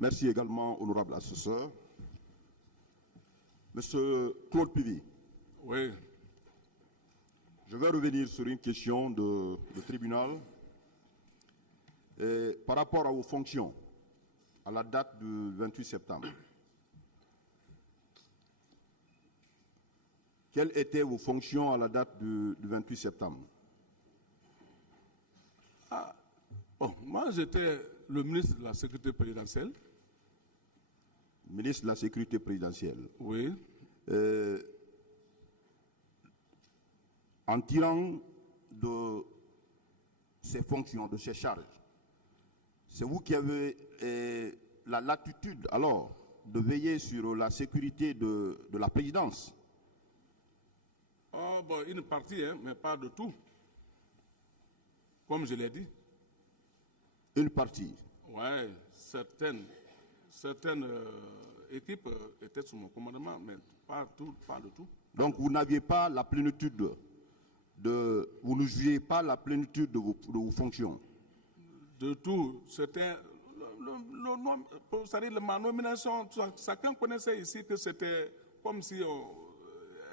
Merci également, honorable assesseur. Monsieur Claude Pivy. Oui. Je vais revenir sur une question de tribunal par rapport à vos fonctions à la date du 28 septembre. Quelles étaient vos fonctions à la date du 28 septembre? Bon, moi, j'étais le ministre de la Sécurité présidentielle. Ministre de la Sécurité présidentielle. Oui. En tirant de ces fonctions, de ces charges, c'est vous qui avez la latitude alors de veiller sur la sécurité de la présidence. Oh, bon, une partie, hein, mais pas de tout. Comme je l'ai dit. Une partie. Oui, certaines équipes étaient sous mon commandement, mais pas de tout. Donc vous n'aviez pas la plénitude vous ne jouiez pas la plénitude de vos fonctions. De tout, c'était ma nomination, chacun connaissait ici que c'était comme si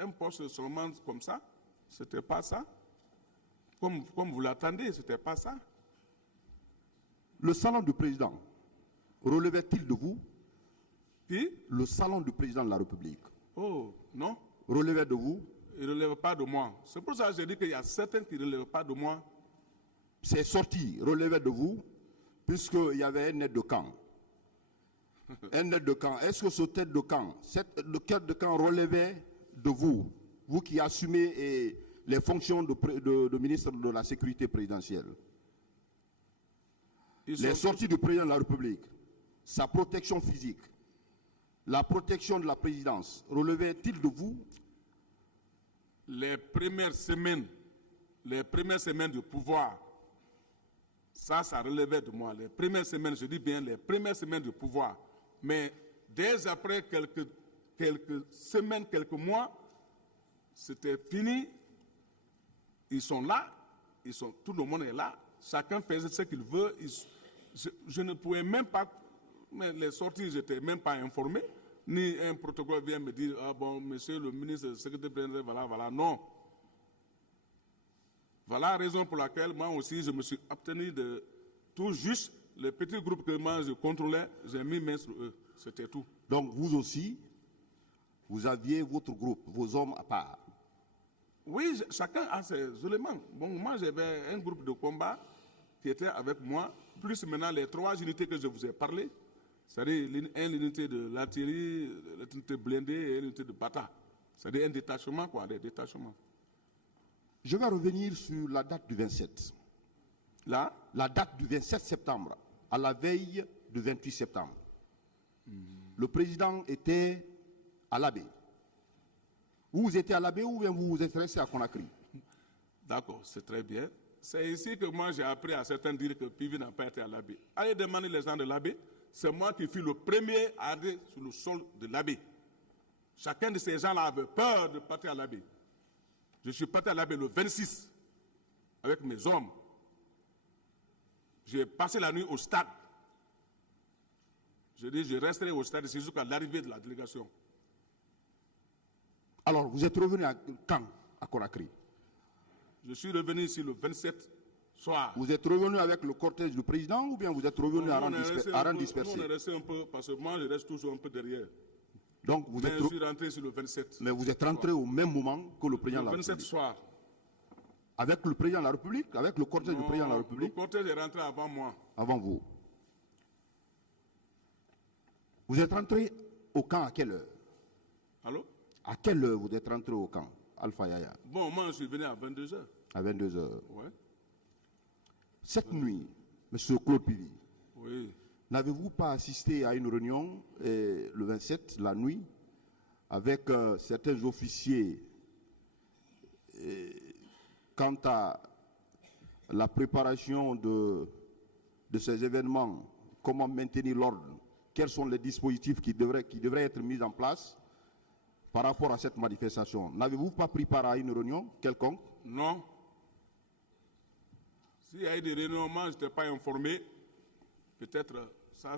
un poste seulement comme ça. C'était pas ça. Comme vous l'attendez, c'était pas ça. Le salon du président relevait-il de vous? Qui? Le salon du président de la République. Oh, non. Relevait de vous? Il ne relève pas de moi. C'est pour ça que j'ai dit qu'il y a certains qui ne relèvent pas de moi. Ces sorties relevaient de vous, puisqu'il y avait un aide de camp. Un aide de camp. Est-ce que ce tête de camp, le tête de camp relevait de vous, vous qui assumez les fonctions de ministre de la Sécurité présidentielle? Les sorties du président de la République, sa protection physique, la protection de la présidence, relevait-il de vous? Les premières semaines du pouvoir, ça relevait de moi. Les premières semaines, je dis bien les premières semaines du pouvoir. Mais dès après quelques semaines, quelques mois, c'était fini. Ils sont là, tout le monde est là. Chacun faisait ce qu'il veut. Je ne pouvais même pas, mais les sorties, je n'étais même pas informé. Ni un protocole vient me dire, ah bon, monsieur le ministre de la Sécurité présidentielle, voilà, non. Voilà la raison pour laquelle moi aussi, je me suis obtenu de tout juste les petits groupes que moi je contrôlais, j'ai mis main sur eux. C'était tout. Donc vous aussi, vous aviez votre groupe, vos hommes à part? Oui, chacun a ses éléments. Bon, moi j'avais un groupe de combat qui était avec moi, plus maintenant les 3 unités que je vous ai parlé. C'est-à-dire l'unité de l'artillerie, l'unité blindée et l'unité de bata. C'est-à-dire un détachement, quoi, des détachements. Je vais revenir sur la date du 27. Là? La date du 27 septembre, à la veille du 28 septembre. Le président était à l'Abbé. Vous étiez à l'Abbé ou bien vous êtes resté à Conakry? D'accord, c'est très bien. C'est ici que moi j'ai appris à certains dire que Pivy n'a pas été à l'Abbé. Allez demander les gens de l'Abbé. C'est moi qui fus le premier à aller sur le sol de l'Abbé. Chacun de ces gens-là avait peur de partir à l'Abbé. Je suis parti à l'Abbé le 26 avec mes hommes. J'ai passé la nuit au stade. Je dis, je resterai au stade jusqu'à l'arrivée de la délégation. Alors, vous êtes revenu quand à Conakry? Je suis revenu ici le 27 soir. Vous êtes revenu avec le cortège du président ou bien vous êtes revenu à rang dispersé? On est resté un peu, parce que moi je reste toujours un peu derrière. Donc je suis rentré sur le 27. Mais vous êtes rentré au même moment que le président de la République? Le 27 soir. Avec le président de la République? Avec le cortège du président de la République? Le cortège est rentré avant moi. Avant vous. Vous êtes rentré au camp à quelle heure? Allô? À quelle heure vous êtes rentré au camp, Alpha Yaya? Bon, moi je suis venu à 22h. À 22h. Ouais. Cette nuit, M. Claude Pivy, oui. N'avez-vous pas assisté à une réunion le 27, la nuit, avec certains officiers quant à la préparation de ces événements, comment maintenir l'ordre, quels sont les dispositifs qui devraient être mis en place par rapport à cette manifestation? N'avez-vous pas pris part à une réunion quelconque? Non. S'il y a eu des réunions, moi je n'étais pas informé. Peut-être ça,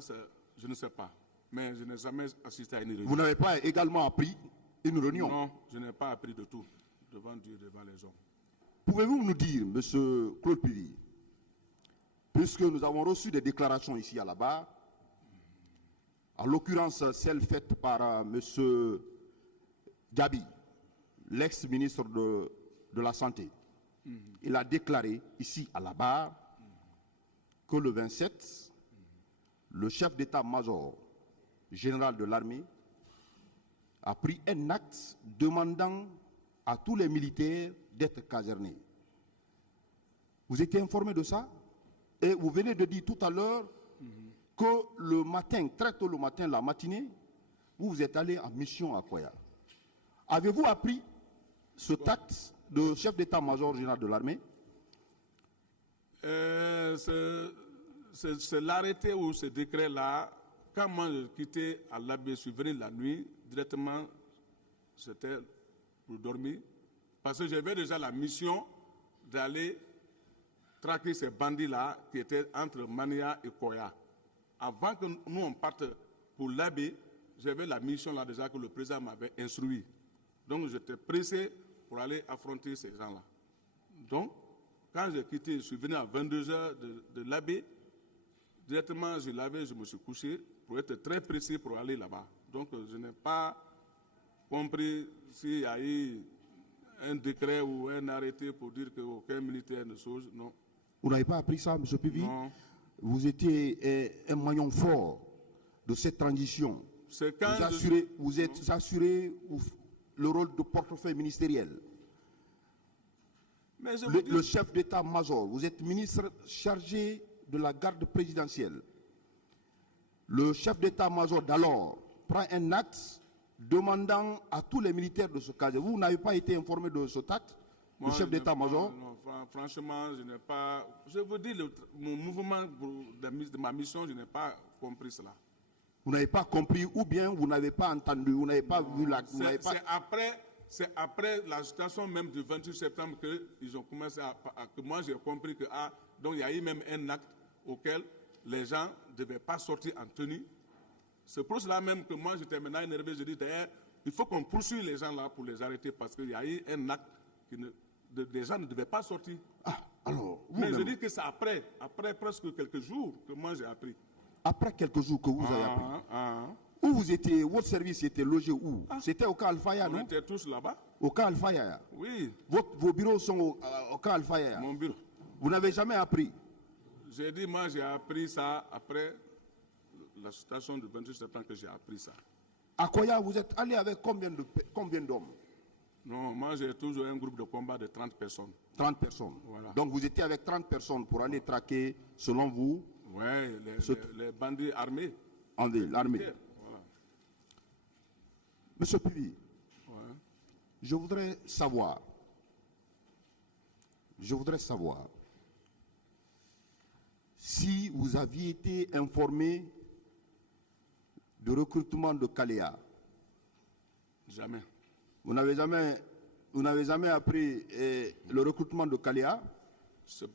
Je ne sais pas. Mais je n'ai jamais assisté à une réunion. Vous n'avez pas également appris une réunion? Non, je n'ai pas appris de tout devant Dieu, devant les hommes. Pouvez-vous nous dire, M. Claude Pivy, puisque nous avons reçu des déclarations ici à la barre, en l'occurrence celle faite par M. Gabi, l'ex-ministre de la Santé, il a déclaré ici à la barre que le 27, le chef d'état-major général de l'armée a pris un acte demandant à tous les militaires d'être casernés. Vous étiez informé de ça? Et vous venez de dire tout à l'heure que le matin, très tôt le matin, la matinée, vous êtes allé en mission à Koya. Avez-vous appris cet acte de chef d'état-major général de l'armée? C'est l'arrêté ou ce décret-là, quand moi je quittais à l'Abbé, je suis venu la nuit, directement, c'était pour dormir, parce que j'avais déjà la mission d'aller traquer ces bandits-là qui étaient entre Mania et Koya. Avant que nous on parte pour l'Abbé, j'avais la mission là déjà que le président m'avait instruit. Donc j'étais pressé pour aller affronter ces gens-là. Donc, quand j'ai quitté, je suis venu à 22h de l'Abbé, directement je l'avais, je me suis couché pour être très précis pour aller là-bas. Donc je n'ai pas compris s'il y a eu un décret ou un arrêté pour dire qu'aucun militaire ne chose, non. Vous n'avez pas appris ça, M. Pivy? Non. Vous étiez un maillon fort de cette transition. C'est quand vous êtes assuré le rôle de portefeuille ministériel. Mais Le chef d'état-major, vous êtes ministre chargé de la garde présidentielle. Le chef d'état-major d'alors prend un acte demandant à tous les militaires de se caser. Vous n'avez pas été informé de cet acte, le chef d'état-major? Non, franchement, je n'ai pas. Je vous dis, mon mouvement de ma mission, je n'ai pas compris cela. Vous n'avez pas compris ou bien vous n'avez pas entendu, vous n'avez pas vu la... C'est après la situation même du 28 septembre qu'ils ont commencé que moi j'ai compris que donc il y a eu même un acte auquel les gens ne devaient pas sortir en tenue. C'est pour cela même que moi j'étais maintenant énervé. Je dis d'ailleurs, il faut qu'on poursuive les gens là pour les arrêter parce qu'il y a eu un acte les gens ne devaient pas sortir. Alors, mais je dis que c'est après presque quelques jours que moi j'ai appris. Après quelques jours que vous avez appris. Où vous étiez, votre service était logé où? C'était au camp Al-Faya, non? On était tous là-bas. Au camp Al-Faya? Oui. Vos bureaux sont au camp Al-Faya? Mon bureau. Vous n'avez jamais appris? J'ai dit, moi j'ai appris ça après la situation du 28 septembre que j'ai appris ça. À Koya, vous êtes allé avec combien d'hommes? Non, moi j'ai toujours un groupe de combat de 30 personnes. 30 personnes. Voilà. Donc vous étiez avec 30 personnes pour aller traquer, selon vous? Oui, les bandits armés. L'armée. Voilà. Monsieur Pivy, je voudrais savoir si vous aviez été informé du recrutement de Kalea. Jamais. Vous n'avez jamais appris le recrutement de Kalea?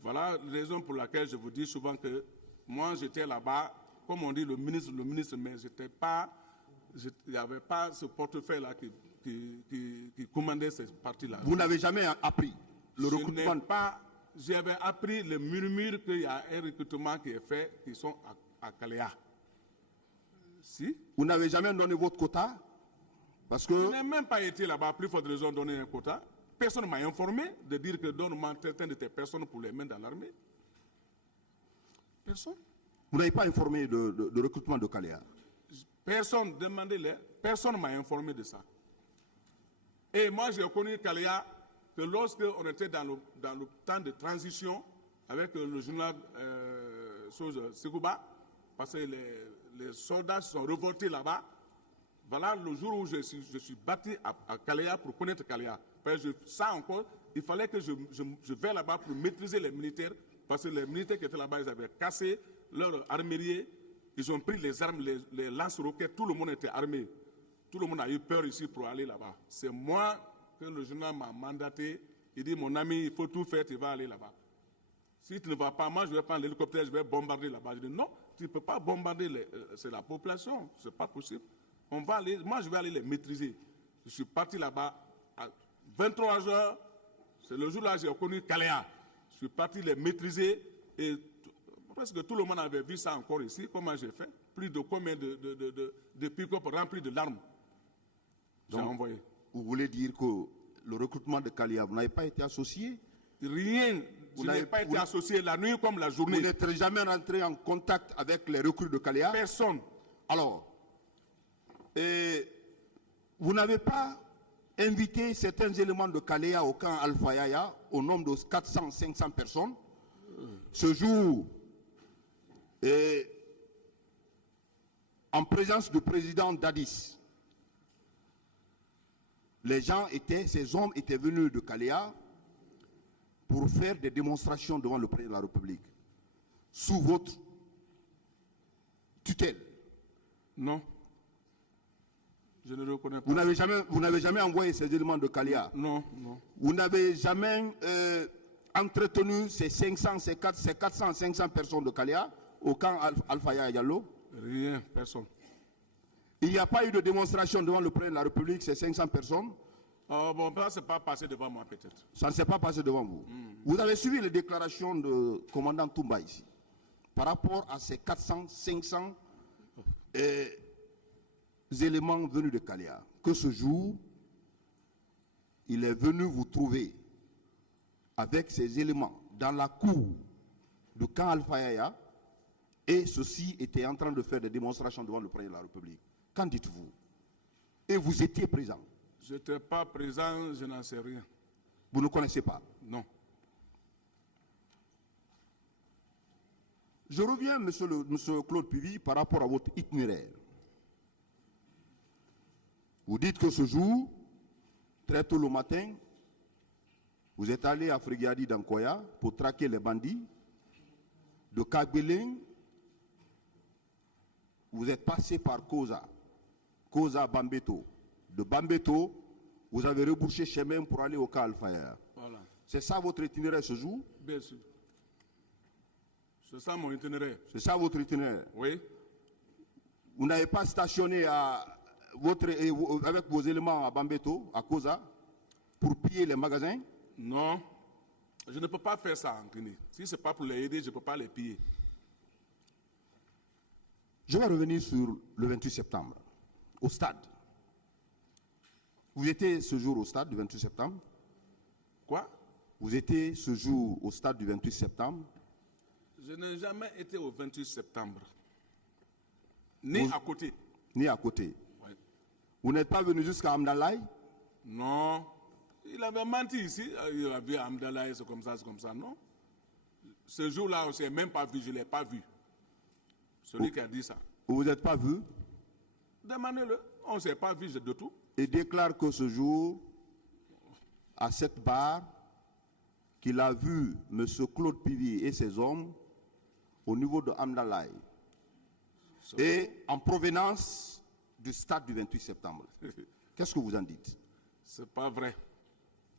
Voilà la raison pour laquelle je vous dis souvent que moi j'étais là-bas, comme on dit le ministre, mais il n'y avait pas ce portefeuille-là qui commandait cette partie-là. Vous n'avez jamais appris le recrutement? J'avais appris le murmure qu'il y a un recrutement qui est fait, qui sont à Kalea. Si? Vous n'avez jamais donné votre quota? Parce que... Je n'ai même pas été là-bas, plus forte raison de donner un quota. Personne ne m'a informé de dire que donne-moi certaines de tes personnes pour les mettre dans l'armée. Personne. Vous n'avez pas informé de recrutement de Kalea? Personne, demandez-les. Personne ne m'a informé de ça. Et moi, j'ai connu Kalea que lorsque on était dans le temps de transition avec le journal Segouba, parce que les soldats se sont revoltés là-bas. Voilà le jour où je suis battu à Kalea pour connaître Kalea. Ça encore, il fallait que je vais là-bas pour maîtriser les militaires, parce que les militaires qui étaient là-bas, ils avaient cassé leur armurier, ils ont pris les armes, les lance-roquettes, tout le monde était armé. Tout le monde a eu peur ici pour aller là-bas. C'est moi que le journal m'a mandaté. Il dit, mon ami, il faut tout faire, tu vas aller là-bas. Si tu ne vas pas, moi je vais prendre l'hélicoptère, je vais bombarder là-bas. Je dis, non, tu ne peux pas bombarder c'est la population, ce n'est pas possible. Moi, je vais aller les maîtriser. Je suis parti là-bas à 23 heures, c'est le jour-là que j'ai connu Kalea. Je suis parti les maîtriser et presque tout le monde avait vu ça encore ici, comment j'ai fait. Plus de combien de pick-up remplis de larmes j'ai envoyé. Vous voulez dire que le recrutement de Kalea, vous n'avez pas été associé? Rien. Je n'ai pas été associé la nuit comme la journée. Vous n'êtes jamais rentré en contact avec les recrues de Kalea? Personne. Alors, vous n'avez pas invité certains éléments de Kalea au camp Alpha Yaya au nombre de 400-500 personnes. Ce jour, en présence du président Dadis, ces hommes étaient venus de Kalea pour faire des démonstrations devant le président de la République, sous votre tutelle. Non. Je ne reconnais pas. Vous n'avez jamais envoyé ces éléments de Kalea? Non, non. Vous n'avez jamais entretenu ces 400, 500 personnes de Kalea au camp Alpha Yaya Diallo? Rien, personne. Il n'y a pas eu de démonstration devant le président de la République, ces 500 personnes? Bon, ça ne s'est pas passé devant moi, peut-être. Ça ne s'est pas passé devant vous. Vous avez suivi les déclarations du commandant Toumba ici, par rapport à ces 400, 500 éléments venus de Kalea, que ce jour, il est venu vous trouver avec ces éléments dans la cour du camp Alpha Yaya, et ceux-ci étaient en train de faire des démonstrations devant le président de la République. Qu'en dites-vous? Et vous étiez présent? Je n'étais pas présent, je n'en sais rien. Vous ne connaissez pas? Non. Je reviens, monsieur Claude Puvis, par rapport à votre itinéraire. Vous dites que ce jour, très tôt le matin, vous êtes allé à Frigadi d'Ankoya pour traquer les bandits. De Kagbelin, vous êtes passé par Koza Bambeto. De Bambeto, vous avez rebouché chemin pour aller au camp Alpha. Voilà. C'est ça votre itinéraire ce jour? Bien sûr. C'est ça mon itinéraire. C'est ça votre itinéraire? Oui. Vous n'avez pas stationné avec vos éléments à Bambeto, à Koza, pour piller les magasins? Non. Je ne peux pas faire ça en Guinée. Si ce n'est pas pour les aider, je ne peux pas les piller. Je vais revenir sur le 28 septembre, au stade. Vous étiez ce jour au stade du 28 septembre? Quoi? Vous étiez ce jour au stade du 28 septembre? Je n'ai jamais été au 28 septembre. Ni à côté. Ni à côté. Oui. Vous n'êtes pas venu jusqu'à Amdalaï? Non. Il avait menti ici. Il a vu Amdalaï, c'est comme ça, non. Ce jour-là, on ne s'est même pas vu, je ne l'ai pas vu. Celui qui a dit ça. Vous n'êtes pas vu? Demandez-le. On ne s'est pas vu de tout. Et déclare que ce jour, à cette barre, qu'il a vu M. Claude Puvis et ses hommes au niveau de Amdalaï et en provenance du stade du 28 septembre. Qu'est-ce que vous en dites? Ce n'est pas vrai.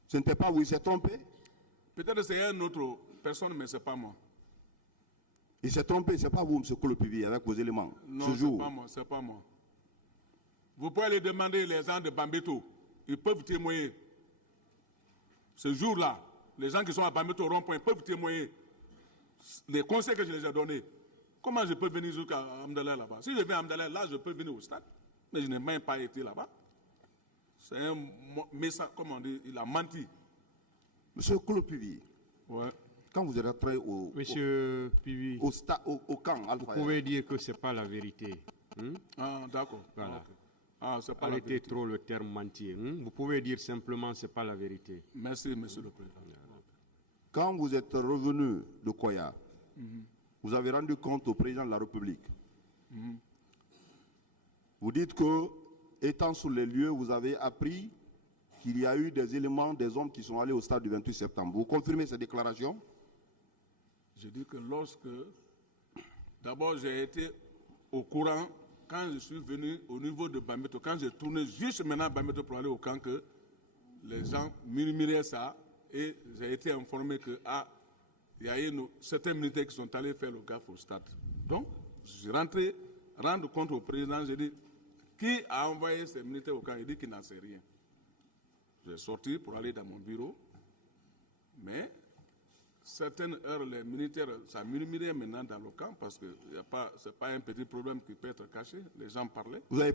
Ce n'était pas vous, il s'est trompé? Peut-être que c'est une autre personne, mais ce n'est pas moi. Il s'est trompé, ce n'est pas vous, M. Claude Puvis, avec vos éléments. Non, ce jour. Ce n'est pas moi. Vous pouvez aller demander les gens de Bambeto. Ils peuvent témoigner. Ce jour-là, les gens qui sont à Bambeto au rond-point peuvent témoigner les conseils que je les ai donnés. Comment je peux venir jusqu'à Amdalaï là-bas? Si je viens à Amdalaï, là, je peux venir au stade. Mais je n'ai même pas été là-bas. C'est un message, comment on dit, il a menti. Monsieur Claude Puvis, ouais. Quand vous êtes rentré Monsieur Puvis, au camp Alpha, vous pouvez dire que ce n'est pas la vérité. Ah, d'accord. Voilà. Okay. Ah, c'est pas Arrêtez la vérité. trop le terme mentir. Vous pouvez dire simplement ce n'est pas la vérité. Merci, monsieur le président. Quand vous êtes revenu de Koya, vous avez rendu compte au président de la République. Vous dites que, étant sur les lieux, vous avez appris qu'il y a eu des éléments, des hommes qui sont allés au stade du 28 septembre. Vous confirmez ces déclarations? Je dis que d'abord j'ai été au courant quand je suis venu au niveau de Bambeto, quand j'ai tourné juste maintenant à Bambeto pour aller au camp, que les gens murmuraient ça et j'ai été informé que il y a eu certains militaires qui sont allés faire le gaffe au stade. Donc, Je suis rentré, rendre compte au président, j'ai dit, qui a envoyé ces militaires au camp? Il dit qu'il n'en sait rien. J'ai sorti pour aller dans mon bureau, mais certaines heures, les militaires, ça murmurait maintenant dans le camp parce que ce n'est pas un petit problème qui peut être caché. Les gens parlaient. Vous avez